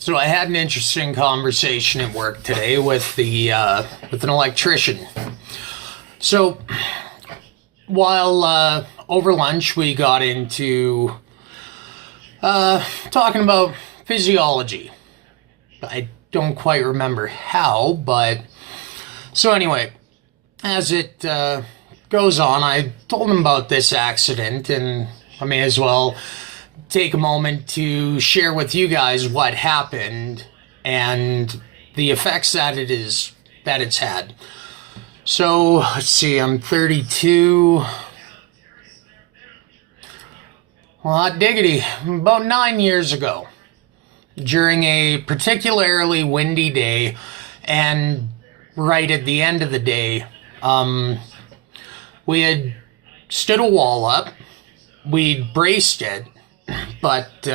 So I had an interesting conversation at work today with with an electrician. So while over lunch we got into talking about physiology. I don't quite remember how, but so anyway, as it goes on, I told him about this accident, and I may as well take a moment to share with you guys what happened and the effects that it's had. So let's see, I'm 32. Well, hot diggity, about 9 years ago, during a particularly windy day, and right at the end of the day, we had stood a wall up, we'd braced it, but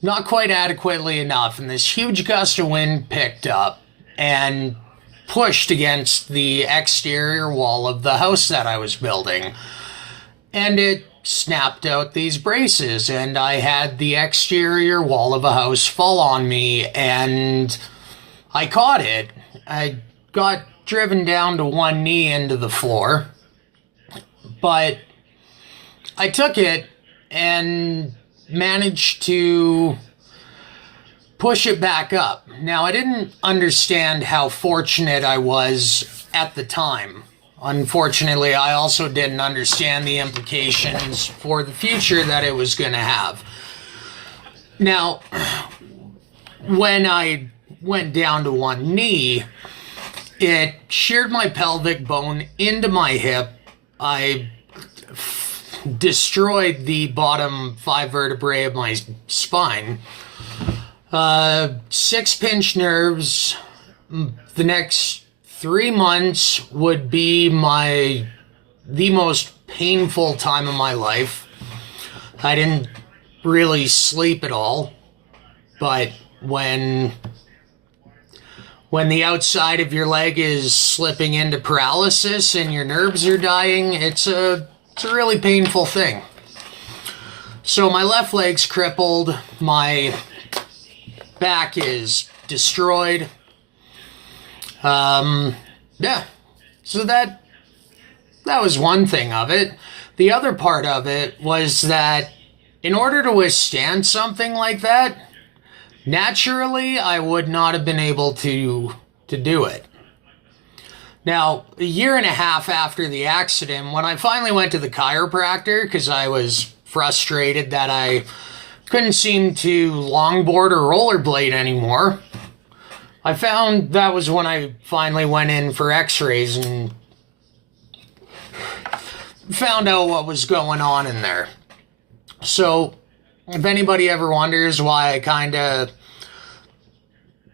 not quite adequately enough, and this huge gust of wind picked up and pushed against the exterior wall of the house that I was building, and it snapped out these braces, and I had the exterior wall of a house fall on me, and I caught it. I got driven down to one knee into the floor, but I took it and managed to push it back up. Now, I didn't understand how fortunate I was at the time. Unfortunately, I also didn't understand the implications for the future that it was going to have. Now, when I went down to one knee, it sheared my pelvic bone into my hip. I destroyed the bottom 5 vertebrae of my spine. 6 pinched nerves. The next 3 months would be the most painful time of my life. I didn't really sleep at all, but when the outside of your leg is slipping into paralysis and your nerves are dying, it's a really painful thing. So my left leg's crippled, my back is destroyed. Yeah, so that was one thing of it. The other part of it was that in order to withstand something like that, naturally, I would not have been able to do it. Now, a year and a half after the accident, when I finally went to the chiropractor, because I was frustrated that I couldn't seem to longboard or rollerblade anymore, I found that was when I finally went in for x-rays and found out what was going on in there. So, if anybody ever wonders why I kind of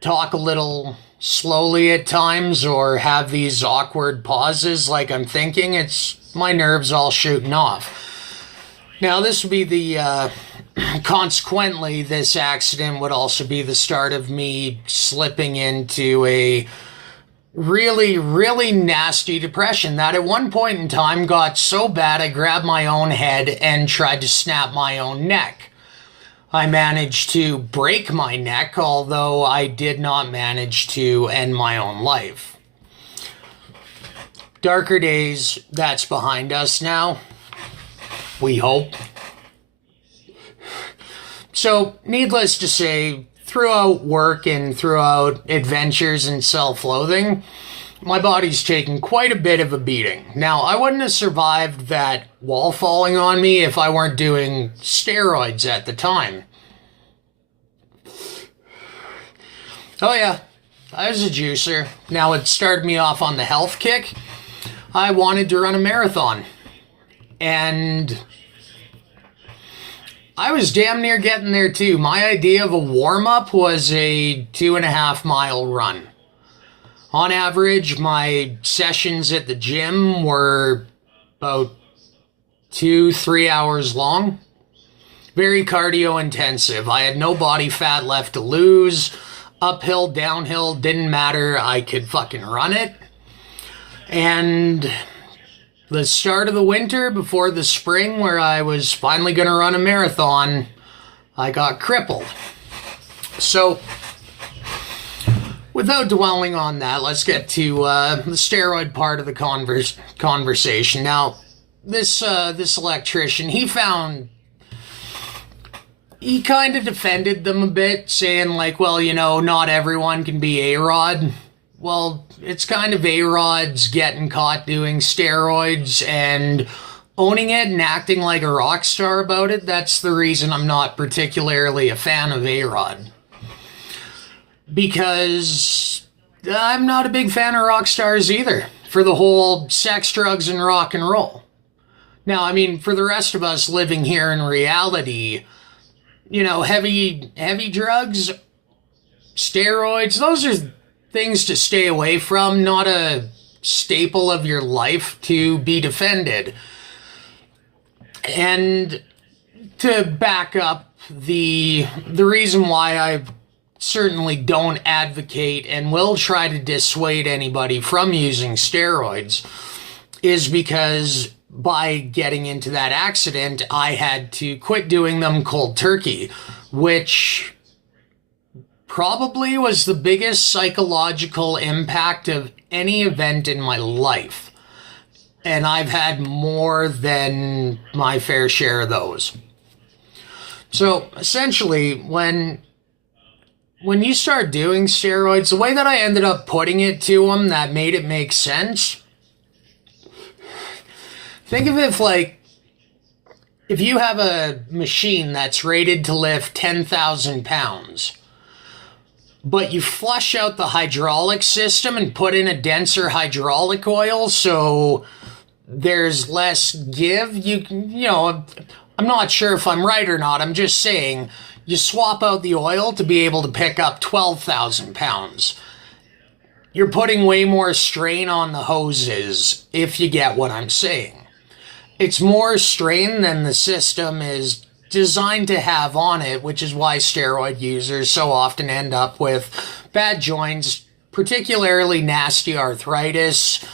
talk a little slowly at times or have these awkward pauses like I'm thinking, it's my nerves all shooting off. Now, this would be the, consequently, this accident would also be the start of me slipping into a really, really nasty depression that at one point in time got so bad I grabbed my own head and tried to snap my own neck. I managed to break my neck, although I did not manage to end my own life. Darker days, that's behind us now. We hope. So, needless to say, throughout work and throughout adventures and self-loathing, my body's taken quite a bit of a beating. Now, I wouldn't have survived that wall falling on me if I weren't doing steroids at the time. Oh yeah, I was a juicer. Now, it started me off on the health kick. I wanted to run a marathon. And I was damn near getting there too. My idea of a warm-up was a 2.5 mile run. On average, my sessions at the gym were about 2-3 hours long. Very cardio intensive. I had no body fat left to lose. Uphill, downhill, didn't matter. I could fucking run it. And the start of the winter before the spring, where I was finally going to run a marathon, I got crippled. So, without dwelling on that, let's get to the steroid part of the conversation. Now, this electrician, he kind of defended them a bit, saying like, well, not everyone can be A-Rod. Well, it's kind of A-Rod's getting caught doing steroids and owning it and acting like a rock star about it. That's the reason I'm not particularly a fan of A-Rod. Because I'm not a big fan of rock stars either, for the whole sex, drugs, and rock and roll. Now, I mean, for the rest of us living here in reality, heavy drugs, steroids, those are things to stay away from, not a staple of your life to be defended. And to back up, the reason why I certainly don't advocate and will try to dissuade anybody from using steroids is because by getting into that accident, I had to quit doing them cold turkey, which probably was the biggest psychological impact of any event in my life. And I've had more than my fair share of those. So essentially, when you start doing steroids, the way that I ended up putting it to them that made it make sense, think of it like if you have a machine that's rated to lift 10,000 pounds, but you flush out the hydraulic system and put in a denser hydraulic oil so there's less give. I'm not sure if I'm right or not. I'm just saying you swap out the oil to be able to pick up 12,000 pounds. You're putting way more strain on the hoses, if you get what I'm saying. It's more strain than the system is designed to have on it, which is why steroid users so often end up with bad joints, particularly nasty arthritis,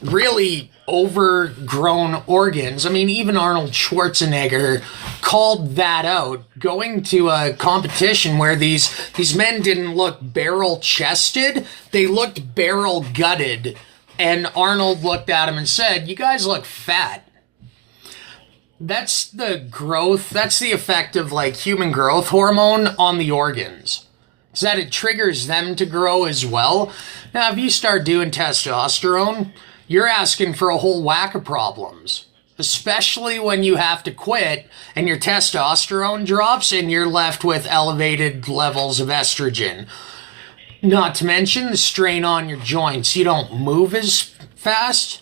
really overgrown organs. I mean, even Arnold Schwarzenegger called that out, going to a competition where these men didn't look barrel-chested, they looked barrel-gutted. And Arnold looked at him and said, "You guys look fat." That's the growth, that's the effect of like human growth hormone on the organs. Is that it triggers them to grow as well. Now, if you start doing testosterone, you're asking for a whole whack of problems, especially when you have to quit and your testosterone drops and you're left with elevated levels of estrogen. Not to mention the strain on your joints. You don't move as fast.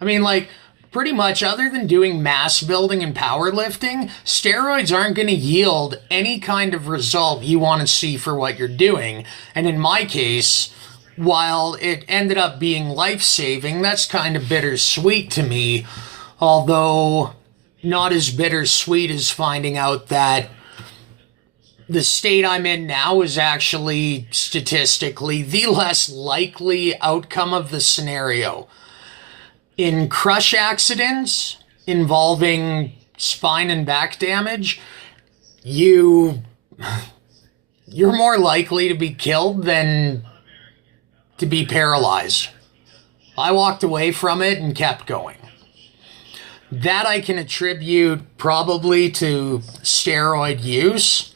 I mean, like, pretty much other than doing mass building and powerlifting, steroids aren't going to yield any kind of result you want to see for what you're doing. And in my case, while it ended up being life-saving, that's kind of bittersweet to me, although not as bittersweet as finding out that the state I'm in now is actually statistically the less likely outcome of the scenario. In crush accidents involving spine and back damage, you're more likely to be killed than to be paralyzed. I walked away from it and kept going. That I can attribute probably to steroid use.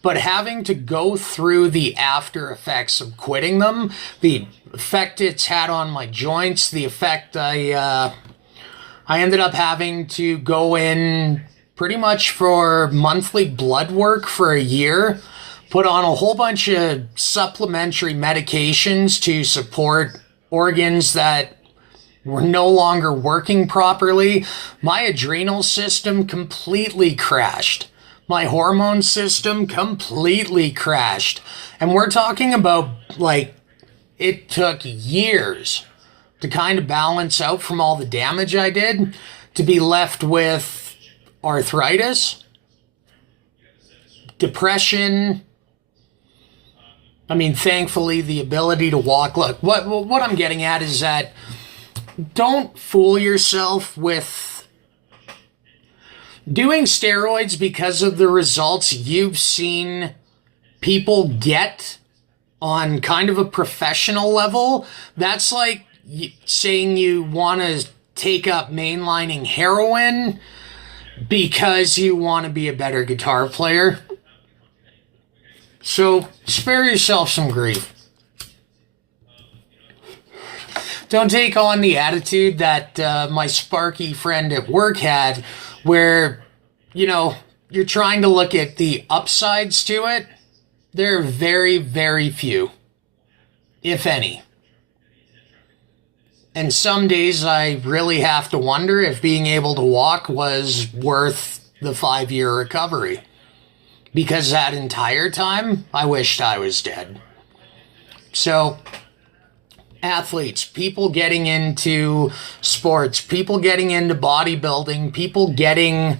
But having to go through the after effects of quitting them, the effect it's had on my joints, the effect I ended up having to go in pretty much for monthly blood work for a year, put on a whole bunch of supplementary medications to support organs that were no longer working properly. My adrenal system completely crashed. My hormone system completely crashed. And we're talking about, like, it took years to kind of balance out from all the damage I did to be left with arthritis, depression. I mean, thankfully, the ability to walk. Look, what I'm getting at is that don't fool yourself with doing steroids because of the results you've seen people get on kind of a professional level, that's like saying you want to take up mainlining heroin because you want to be a better guitar player. So spare yourself some grief. Don't take on the attitude that my Sparky friend at work had, where, you know, you're trying to look at the upsides to it. There are very, very few, if any. And some days I really have to wonder if being able to walk was worth the 5-year recovery. Because that entire time, I wished I was dead. So, athletes, people getting into sports, people getting into bodybuilding, people getting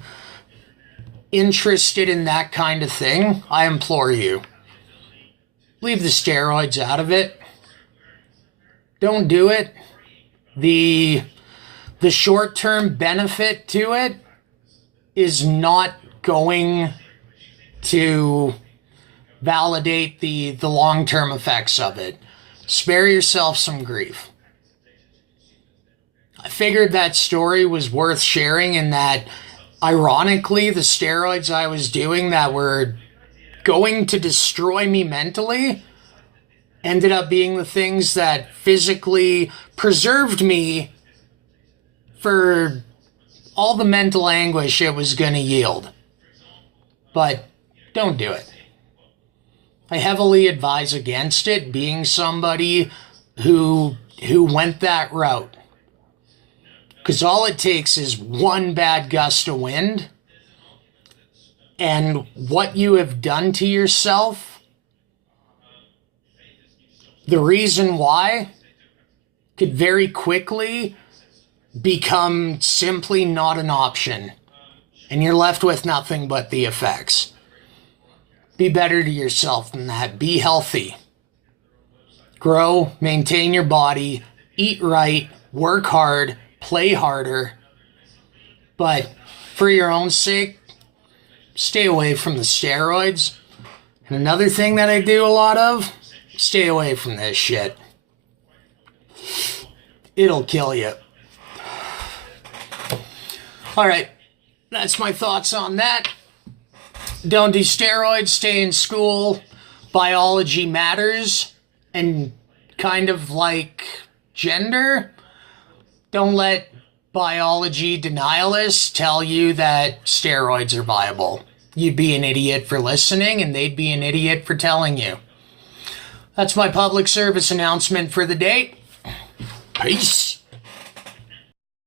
interested in that kind of thing, I implore you, leave the steroids out of it. Don't do it. The short-term benefit to it is not going to validate the long-term effects of it. Spare yourself some grief. I figured that story was worth sharing, and that, ironically, the steroids I was doing that were going to destroy me mentally ended up being the things that physically preserved me for all the mental anguish it was going to yield. But don't do it. I heavily advise against it, being somebody who went that route. Because all it takes is one bad gust of wind, and what you have done to yourself, the reason why, could very quickly become simply not an option. And you're left with nothing but the effects. Be better to yourself than that. Be healthy. Grow, maintain your body, eat right, work hard, play harder. But for your own sake, stay away from the steroids. And another thing that I do a lot of, stay away from this shit. It'll kill you. Alright, that's my thoughts on that. Don't do steroids, stay in school. Biology matters. And kind of like gender, don't let biology denialists tell you that steroids are viable. You'd be an idiot for listening, and they'd be an idiot for telling you. That's my public service announcement for the day. Peace.